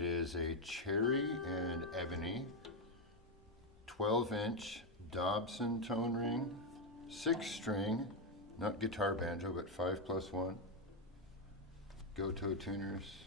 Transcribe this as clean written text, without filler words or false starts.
It is a cherry and ebony, 12-inch Dobson tone ring, 6-string, not guitar banjo, but 5+1. Gotoh tuners.